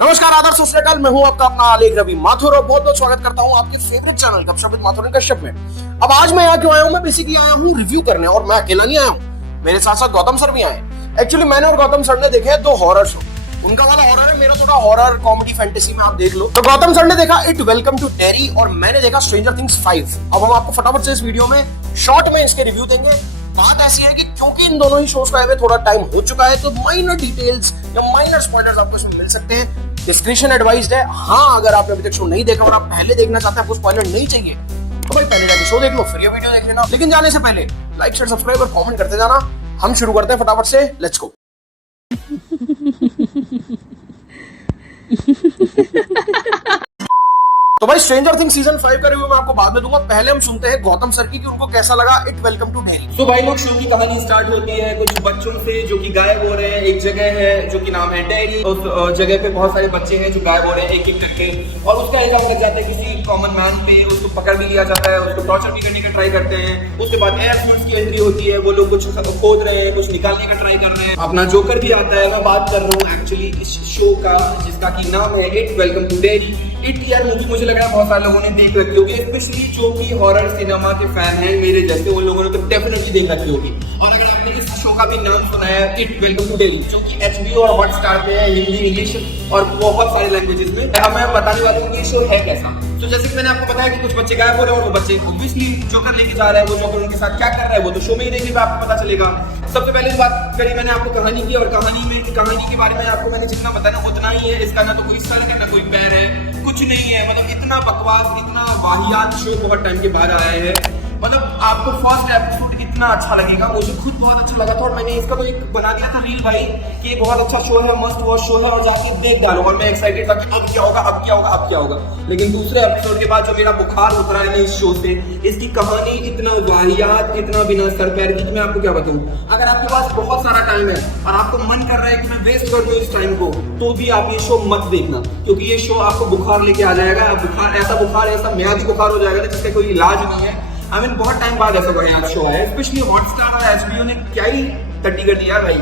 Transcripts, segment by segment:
नमस्कार, आदर सत श्री अकाल। मैं हूं आपका अपना आलेख रवि माथुर और बहुत बहुत स्वागत करता हूं आपके फेवरेट चैनल गपशप विद माथुर कश्यप में। अब आज मैं यहाँ क्यों आया हूं? मैं बेसिकली आया हूं रिव्यू करने, और मैं अकेला नहीं आया हूं, मेरे साथ साथ गौतम सर भी आए। एक्चुअली मैंने और गौतम सर ने देखे हैं 2 हॉरर शो। उनका वाला हॉरर है, मेरा थोड़ा हॉरर कॉमेडी फैंटेसी में, आप देख लो। तो गौतम सर ने देखा इट वेलकम टू डेरी और मैंने देखा स्ट्रेंजर थिंग्स 5। अब हम आपको फटाफट से इस वीडियो में शॉर्ट में इसके रिव्यू देंगे। बात ऐसी है कि क्योंकि इन दोनों ही शोज को आए थोड़ा टाइम हो चुका है, तो माइनर डिटेल्स या माइनर स्पॉयलर्स आपको इसमें मिल सकते हैं। डिस्क्रिप्शन एडवाइज्ड है। हाँ, अगर आपने अभी तक शो नहीं देखा और आप पहले देखना चाहते हैं, आपको स्पॉइलर नहीं चाहिए, तो भाई पहले जाके शो देख लो, फिर ये वीडियो देख लेना। लेकिन जाने से पहले लाइक शेयर सब्सक्राइब और कमेंट करते जाना। हम शुरू करते हैं फटाफट से, लेट्स गो। तो भाई स्ट्रेंजर थिंग्स सीजन 5 का रिव्यू मैं आपको बाद में दूंगा। पहले हम सुनते हैं गौतम सर की कि उनको कैसा लगा इट वेलकम टू डेरी। तो भाई लोग, शो की कहानी स्टार्ट होती है कुछ बच्चों से जो कि गायब हो रहे हैं। एक जगह है जो कि नाम है डेरी। उस जगह पे बहुत सारे बच्चे हैं जो गायब हो रहे हैं एक एक करके, और उसका इल्जाम लग जाता है किसी कॉमन मैन पे। उसको पकड़ भी लिया जाता है, उसको टॉर्चर भी करने का ट्राई करते हैं। उसके बाद एयरफोर्स की एंट्री होती है, वो लोग कुछ खोद रहे हैं, कुछ निकालने का ट्राई कर रहे हैं। अपना जोकर भी आता है। मैं बात कर रहा हूँ एक्चुअली इस शो का जिसका की नाम है it welcome to dairy. It यार मुझे लग रहा है बहुत सारे लोगों ने देख रखी होगी, स्पेशली जो कि हॉरर सिनेमा के फैन हैं मेरे जैसे, उन लोगों ने तो डेफिनेटली देख रखी होगी। और अगर आपने इस शो का भी नाम सुना है इट वेलकम टू डेरी, जो कि HBO और हॉटस्टार पे है, हिंदी इंग्लिश और बहुत सारे लैंग्वेजेस में। अब मैं बताने वाला हूँ कि शो है कैसा। तो जैसे कि मैंने आपको बताया कि कुछ बच्चे गायब हो रहे हैं और वो बच्चे ऑब्वियसली जोकर लेके जा रहे हैं। वो जोकर उनके साथ क्या कर रहा है वो तो शो में ही देखने पे आपको पता चलेगा। सबसे पहले बात करी मैंने आपको कहानी की, और कहानी के बारे में आपको मैंने जितना बताना उतना ही है। इसका ना तो कोई सर है ना कोई पैर है, कुछ नहीं है। मतलब इतना बकवास, इतना वाहियात शो बहुत टाइम के बाद आया है। मतलब आपको फर्स्ट एपिसोड इतना अच्छा लगेगा, मुझे खुद बहुत अच्छा लगा था। और मैंने इसका तो एक बना दिया था रील भाई कि बहुत अच्छा शो है, मस्ट वॉच शो है और जाके देख डालो। और मैं एक्साइटेड था कि अब क्या होगा, अब क्या होगा, अब क्या होगा। लेकिन दूसरे एपिसोड के बाद जो मेरा बुखार उतरा है इस शो से, इसकी कहानी इतना वाहियात, इतना बिना सर पैर की, मैं आपको क्या बताऊं। अगर आपके पास बहुत सारा टाइम है और आपको मन कर रहा है कि मैं वेस्ट कर दूं इस टाइम को, तो भी आप ये शो मत देखना, क्योंकि ये शो आपको बुखार लेके आ जाएगा। बुखार ऐसा म्यादी बुखार हो जाएगा जिसका कोई इलाज नहीं है। बहुत टाइम बाद ऐसा बढ़िया शो है, स्पेशली हॉटस्टार और HBO ने क्या ही टट्टी कर दिया भाई।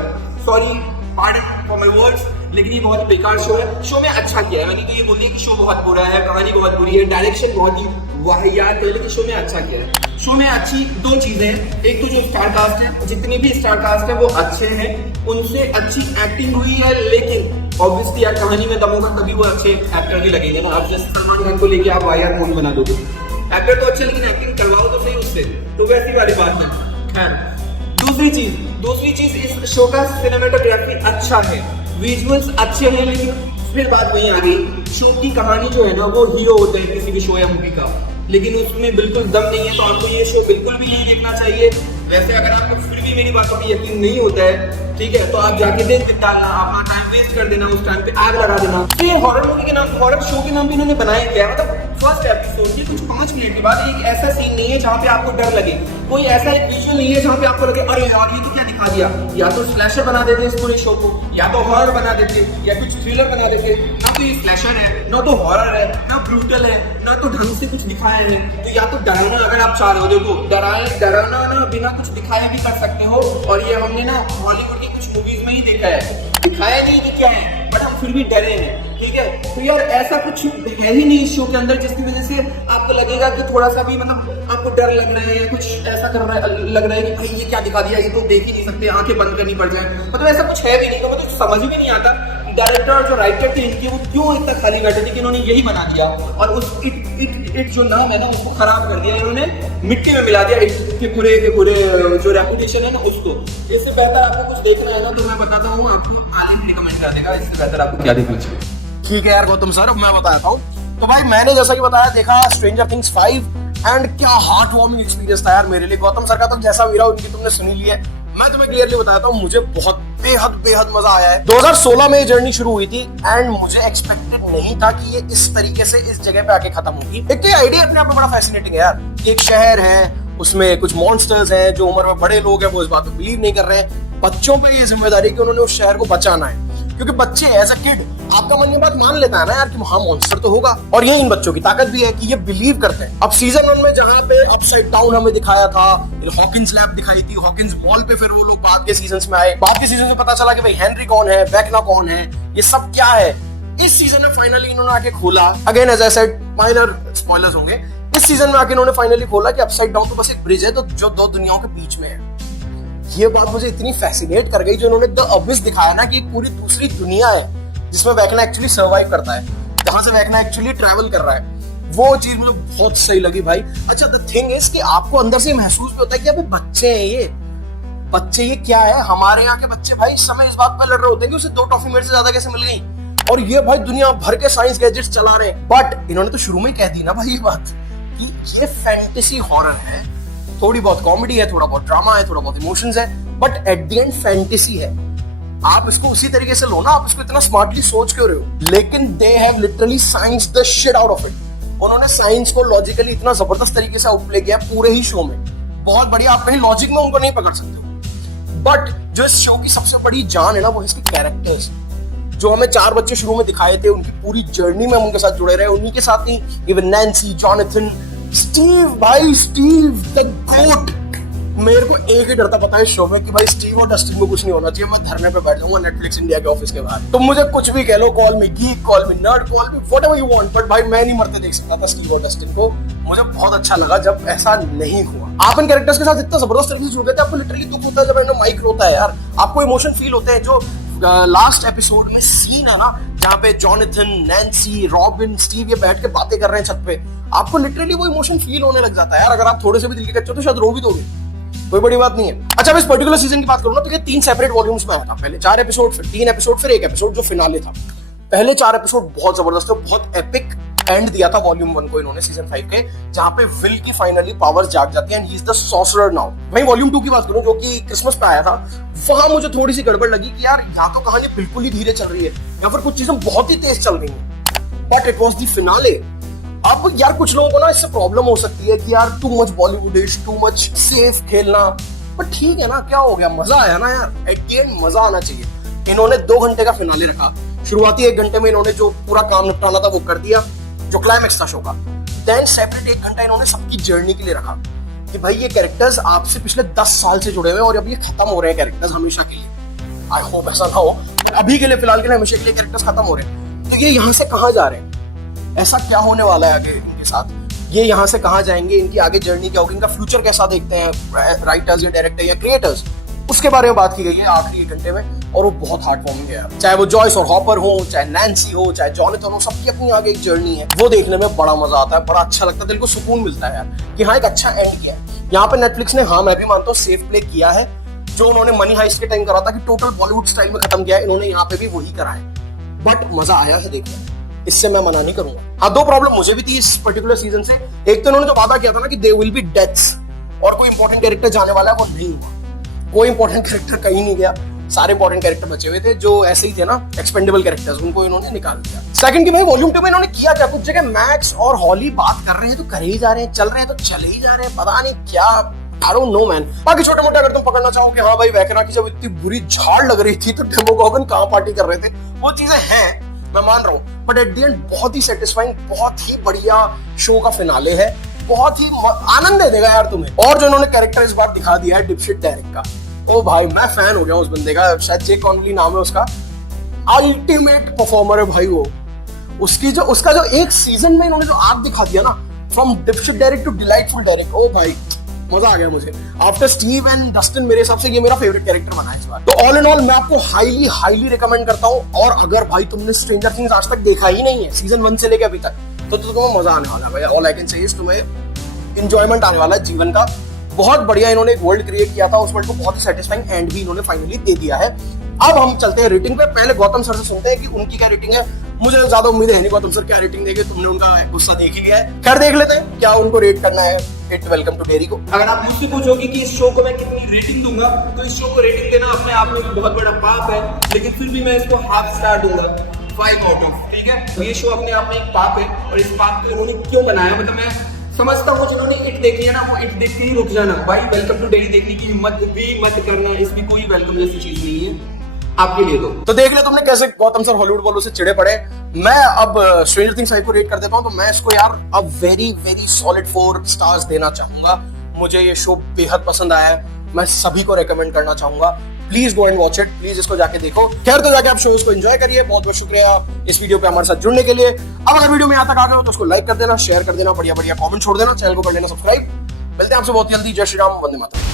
Sorry, pardon for my words, लेकिन ये बहुत बेकार शो है। शो में अच्छा किया है, मैंने तो ये बोल दिया कि शो बहुत बुरा है, कहानी बहुत बुरी है, डायरेक्शन बहुत ही वाहियात है, लेकिन शो में अच्छा किया है। शो में अच्छी 2 चीजें हैं। एक तो जो स्टार कास्ट है, जितनी भी स्टार कास्ट है वो अच्छे हैं, उनसे अच्छी एक्टिंग हुई है। लेकिन ऑब्वियसली यार कहानी में दम होगा तभी वो अच्छे एक्टर भी लगेंगे ना। आप जैसे सलमान खान को लेके आप वाहियात मूवी बना दोगे, एक्टर तो अच्छे लेकिन एक्टिंग करवाओ तो सही उससे, तो वैसी वाली बात है। खैर, दूसरी चीज इस शो का सिनेमेटोग्राफी अच्छा है, विजुअल्स अच्छे हैं। लेकिन फिर बात वहीं आ गई, शो की कहानी जो है ना, वो हीरो होते हैं किसी भी शो या मूवी का, लेकिन उसमें बिल्कुल दम नहीं है। तो आपको ये शो बिल्कुल भी नहीं देखना चाहिए। वैसे अगर आपको फिर भी मेरी बातों पर यकीन नहीं होता है, ठीक है, तो आप जाके देख डालना, अपना टाइम वेस्ट कर देना, उस टाइम पे आग लगा देना। तो ये हॉरर मूवी के नाम, हॉरर शो के नाम भी इन्होंने बनाया गया। मतलब फर्स्ट एपिसोड के कुछ 5 मिनट के बाद एक ऐसा सीन नहीं है जहाँ पे आपको डर लगे, कोई ऐसा एक विजुअल नहीं है जहाँ पे आपको लगे अरे यार ये तो क्या दिखा दिया। या तो स्लैशर बना देते इस पूरे शो को, या तो हॉरर बना देते, या कुछ थ्रिलर बना देते। ना तो ये स्लैशर है, ना तो हॉरर है, ना ब्रूटल है, ना तो ढंग से कुछ दिखाया है। तो या तो डराना अगर आप चाह रहे हो, देखो डराना ना बिना कुछ दिखाए भी कर सकते हो। और ये हमने ना हॉलीवुड की कुछ मूवीज में ही देखा है, दिखाया नहीं कि क्या है, बट हम फिर भी डरे हैं, ठीक है। तो यार ऐसा कुछ है ही नहीं इस शो के अंदर जिसकी वजह से आपको लगेगा कि थोड़ा सा भी मतलब आपको डर लग रहा है या कुछ ऐसा लग रहा है कि भाई ये क्या दिखा दिया, ये तो देख ही नहीं सकते, आंखें बंद करनी पड़ जाए। मतलब ऐसा कुछ है भी नहीं। तो मतलब समझ भी नहीं आता डायरेक्टर और जो राइटर थे इनके, वो क्यों इतना खाली बैठे थे कि इन्होंने यही बना दिया। और उस इट जो नाम है ना उसको खराब कर दिया इन्होंने, मिट्टी में मिला दिया इट के पूरे जो रेपुटेशन है ना उसको। इससे बेहतर आपको कुछ देखना है ना, तो मैं बताता हूँ आपको, आलिम रिकमेंड कर देगा, इससे बेहतर आपको क्या देखना चाहिए। ठीक है यार गौतम सर, अब मैं बताता हूँ। तो भाई मैंने जैसा कि बताया, देखा स्ट्रेंजर थिंग्स 5 एंड क्या हार्ट वार्मिंग एक्सपीरियंस था यार मेरे लिए। गौतम सर का तो जैसा मेरा उनकी तुमने सुनी ली है, मैं तुम्हें क्लियरली बताता हूँ, मुझे बहुत बेहद मजा आया है। 2016 में ये जर्नी शुरू हुई थी एंड मुझे एक्सपेक्टेड नहीं था कि ये इस तरीके से इस जगह पे आके खत्म होगी। एक तो ये आइडिया अपने आप में बड़ा फैसिनेटिंग है यार, कि एक शहर है, उसमें कुछ मॉन्स्टर्स हैं, जो उम्र में बड़े लोग हैं वो इस बात को बिलीव नहीं कर रहे हैं। बच्चों पे ये जिम्मेदारी कि उन्होंने उस शहर को बचाना है, क्योंकि बच्चे एज अ किड आपका मन ये बात मान लेता है ना यार कि हाँ मॉन्स्टर तो होगा, और ये इन बच्चों की ताकत भी है कि ये बिलीव करते हैं। अब सीजन 1 में जहाँ पे अपसाइड डाउन हमें दिखाया था, हॉकिंस लैब दिखाई थी, हॉकिंस वॉल पे फिर वो लोग बाद के सीजन में आए, बाद के सीजन में पता चला कि भाई हेनरी कौन है, वेक्ना कौन है, ये सब क्या है। इस सीजन में फाइनली इन्होंने आके खोला, again as I said minor spoilers होंगे, इस सीजन में आके इन्होंने फाइनली खोला कि अपसाइड डाउन तो बस एक ब्रिज है तो जो दो दुनियाओं के बीच में है। ये बात मुझे इतनी फैसिनेट कर गई जो उन्होंने द अबिस दिखाया ना कि एक पूरी दूसरी दुनिया है जिसमें वैकना एक्चुअली सर्वाइव करता है, जहां से वैकना एक्चुअली ट्रैवल कर रहा है। वो चीज मुझे बहुत सही लगी भाई। अच्छा द थिंग इज कि आपको अंदर से महसूस भी होता है कि अबे बच्चे हैं ये, बच्चे ये क्या है। हमारे यहाँ के बच्चे भाई इस समय इस बात पर लड़ रहे होते हैं कि उसे 2 टॉफी मेरे से ज्यादा कैसे मिल गई, और ये भाई दुनिया भर के साइंस गैजेट्स चला रहे हैं। बट इन्होंने तो शुरू में ही कह दी ना भाई ये बात कि ये फैंटेसी हॉरर है, थोड़ी बहुत कॉमेडी है, थोड़ा बहुत ड्रामा है, थोड़ा बहुत इमोशंस है, but at the end fantasy है। आप इसको उसी तरीके से लो ना, आप इसको इतना स्मार्टली सोच क्यों रहे हो। लेकिन they have literally science the shit out of it. उन्होंने साइंस को लॉजिकली इतना जबरदस्त तरीके से आउटप्ले किया पूरे ही शो में, बहुत बढ़िया। आप कहीं लॉजिक में उनको नहीं पकड़ सकते हो। बट जो इस शो की सबसे बड़ी जान है ना वो है इसके कैरेक्टर्स। जो हमें 4 बच्चे शुरू में दिखाए थे, उनकी पूरी जर्नी में हम उनके साथ जुड़े रहे, उन्हीं के साथ ही इवन नैन्सी, जॉनथन, स्टीव, भाई स्टीव द गोट। मेरे को एक ही डर था पता है शो में कि भाई स्टीव और डस्टिन में कुछ नहीं होना चाहिए, मैं धरने पे बैठ जाऊंगा नेटफ्लिक्स इंडिया के ऑफिस के बाहर। तुम मुझे कुछ भी कह लो, call me geek, call me nerd, call me whatever you want, but भाई मैं नहीं मरते देख सकता था स्टीव और डस्टिन को। मुझे बहुत अच्छा लगा जब ऐसा नहीं हुआ। आप इन कैरेक्टर्स के साथ इतना जबरदस्त तरीके से जुड़ गए थे, आपको लिटरली दुख होता है जब इन्होंने माइक रोता है यार, आपको इमोशन फील होते हैं। जो लास्ट एपिसोड में सीन है ना जहाँ पे जॉनथन, नैन्सी, रॉबिन, स्टीव ये बैठ के बातें कर रहे हैं छत पे, आपको लिटरली वो इमोशन फील होने लग जाता है यार। अगर आप थोड़े से भी दिल के कच्चे हो तो शायद रो भी दोगे, कोई बड़ी बात नहीं है। अच्छा, अब इस पर्टिकुलर सीजन की बात करूं ना तो ये 3 सेपरेट वॉल्यूम्स में आया था। पहले 4 एपिसोड, फिर 3 एपिसोड, फिर 1 एपिसोड जो फिनाले था। पहले 4 एपिसोड बहुत जबरदस्त थे, बहुत एपिक एंड दिया था वॉल्यूम 1 को इन्होंने सीजन 5 के, जहां पे विल की फाइनली पावर्स जाग जाती है and he is the sorcerer now. वहीं वॉल्यूम 2 की बात करूं जो कि क्रिसमस पे आया था, वहां मुझे थोड़ी सी गड़बड़ लगी कि यार या तो कहानी बिल्कुल ही धीरे चल रही है या फिर कुछ चीजें बहुत ही तेज चल रही हैं। But it was the finale. अब यार कुछ लोगों को ना इससे प्रॉब्लम हो सकती है कि यार too much Bollywoodish, too much safe खेलना, पर ठीक है ना, क्या हो गया, मजा आया ना यार। एट द एंड मजा आना चाहिए। इन्होंने 2 घंटे का फिनाले रखा, शुरुआती 1 घंटे में इन्होंने जो पूरा काम निपटाना था वो कर दिया, जो क्लाइमैक्स था शो का। देन सेपरेट 1 घंटा इन्होंने सबकी जर्नी के लिए रखा कि भाई ये कैरेक्टर्स आपसे पिछले 10 साल से जुड़े हुए हैं और अब ये खत्म हो रहे हैं कैरेक्टर्स हमेशा के लिए। आई होप ऐसा ना हो, अभी के लिए फिलहाल के लिए हमेशा के लिए कैरेक्टर्स खत्म हो रहे हैं। तो ये यहाँ से कहाँ जा रहे हैं, ऐसा क्या होने वाला है आगे इनके साथ, ये यहाँ से कहाँ जाएंगे, इनकी आगे जर्नी क्या होगी, इनका फ्यूचर कैसा देखते हैं राइटर्स या डायरेक्टर या क्रिएटर्स, उसके बारे में बात की गई है आखिरी 1 घंटे में। और वो बहुत हार्ट वार्मिंग है, चाहे वो जॉयस और हॉपर हो, चाहे नैन्सी हो, चाहे जॉनथन हो, सबकी अपनी आगे एक जर्नी है। वो देखने में बड़ा मजा आता है, बड़ा अच्छा लगता है, दिल को सुकून मिलता है यार कि हाँ एक अच्छा एंड किया है। यहाँ पे नेटफ्लिक्स ने, हाँ मैं भी मानता हूँ, सेफ प्ले किया है। जो उन्होंने मनी हाइस्ट के टाइम करा था कि टोटल बॉलीवुड स्टाइल में खत्म किया है, इन्होंने यहाँ पे भी वही करा है। बट मजा आया है देखने, इससे मैं मना नहीं करूंगा। हाँ 2 प्रॉब्लम मुझे भी थी इस पर्टिकुलर सीजन से। एक तो इन्होंने जो वादा किया था ना कि देयर विल बी डेथ्स और कोई इंपॉर्टेंट कैरेक्टर जाने वाला है, वो नहीं हुआ। कोई इंपॉर्टेंट कैरेक्टर कहीं नहीं गया, सारे इंपॉर्टेंट कैरेक्टर बचे हुए थे जो ऐसे ही थे ना एक्सपेंडेबल कैरेक्टर्स, उनको इन्होंने निकाल दिया। सेकंड की भाई वॉल्यूम 2 में इन्होंने किया क्या, कुछ जगह मैक्स और हॉली बात कर रहे हैं तो करे ही जा रहे हैं, चल रहे हैं तो चले ही जा रहे हैं, पता नहीं क्या, आई डोंट नो मैन। बाकी छोटे मोटे अगर तुम पकड़ना चाहो कि हाँ भाई वैकना की जब इतनी बुरी झाड़ लग रही थी तो डेमोगोगन कहाँ पार्टी कर रहे थे, वो चीजें हैं, मैं मान रहा हूँ। बट एट द एंड बहुत ही सेटिस्फाइंग, बहुत ही बढ़िया शो का फिनाले है, बहुत ही आनंद दे देगा यार तुम्हें। और जो इन्होंने कैरेक्टर इस बार दिखा दिया है डिपशिट डेरिक का, ओ भाई मैं फैन हो गया उस बंदे का, शायद जे कॉनली नाम है उसका, अल्टीमेट परफॉर्मर है भाई वो। उसका जो एक सीजन में इन्होंने जो आर्क दिखा दिया ना, from dipshit Derrick to delightful Derrick, ओ भाई मजा आ गया मुझे। आफ्टर स्टीव एंड डस्टिन मेरे हिसाब से ये मेरा फेवरेट कैरेक्टर बना है इस बार। तो ऑल इन ऑल मैं आपको हाईली रिकमेंड करता हूँ। और अगर भाई तुमने स्ट्रेंजर थिंग्स आज तक देखा ही नहीं है सीजन 1 से लेकर अभी तक, तो तुम्हें मजा आने वाला है भाई। All I can say is तुम्हें एंजॉयमेंट आने वाला है जीवन का। बहुत बढ़िया इन्होंने एक वर्ल्ड क्रिएट किया था, उस वर्ल्ड को बहुत ही सेटिस्फाइंग एंड भी इन्होंने फाइनली दे दिया है। अब हम चलते हैं रेटिंग पे। पहले गौतम सर से सुनते हैं कि उनकी क्या रेटिंग है। मुझे ज्यादा उम्मीद है नहीं गौतम सर क्या रेटिंग देंगे, तुमने उनका गुस्सा देख ही लिया है। खैर देख लेते हैं क्या उनको रेट करना है हिट वेलकम टू डेरी को। अगर आप मुझसे पूछोगे कि इस शो को मैं कितनी रेटिंग दूंगा, तो इस शो को रेटिंग देना अपने आप में एक बहुत बड़ा पाप है, लेकिन फिर भी मैं इसको हाफ स्टार दूंगा, 5 आउट ऑफ। ठीक है, तो ये शो अपने आप में एक पाप है, और इस पाप को उन्होंने क्यों बनाया, मतलब मैं समझता हूँ जिन्होंने इट देखी है ना, वो इट देख के ही रुक जाना भाई। वेलकम टू डेरी देखने की हिम्मत भी मत करना, इसमें कोई वेलकम जैसी चीज नहीं है आपके लिए। तो देख ले तुमने कैसे गौतम सर हॉलीवुड वालों से चिड़े पड़े। मैं अब स्ट्रेंजर थिंग्स 5 को रेट कर देता हूँ, तो मैं इसको यार अब वेरी सॉलिड 4 स्टार्स देना चाहूंगा। मुझे ये शो बेहद पसंद आया है, मैं सभी को रेकमेंड करना चाहूंगा। Please go and watch it, please इसको जाके देखो। खैर तो जाके आप शोज को एंजॉय करिए। बहुत बहुत शुक्रिया इस वीडियो पे हमारे साथ जुड़ने के लिए। अब अगर वीडियो में यहाँ तक आ गए हो तो उसको लाइक कर देना, शेयर कर देना, बढ़िया बढ़िया कमेंट छोड़ देना, चैनल को कर लेना सब्सक्राइब। मिलते हैं आपसे बहुत जल्दी। जय श्री राम, वंदे मातरम।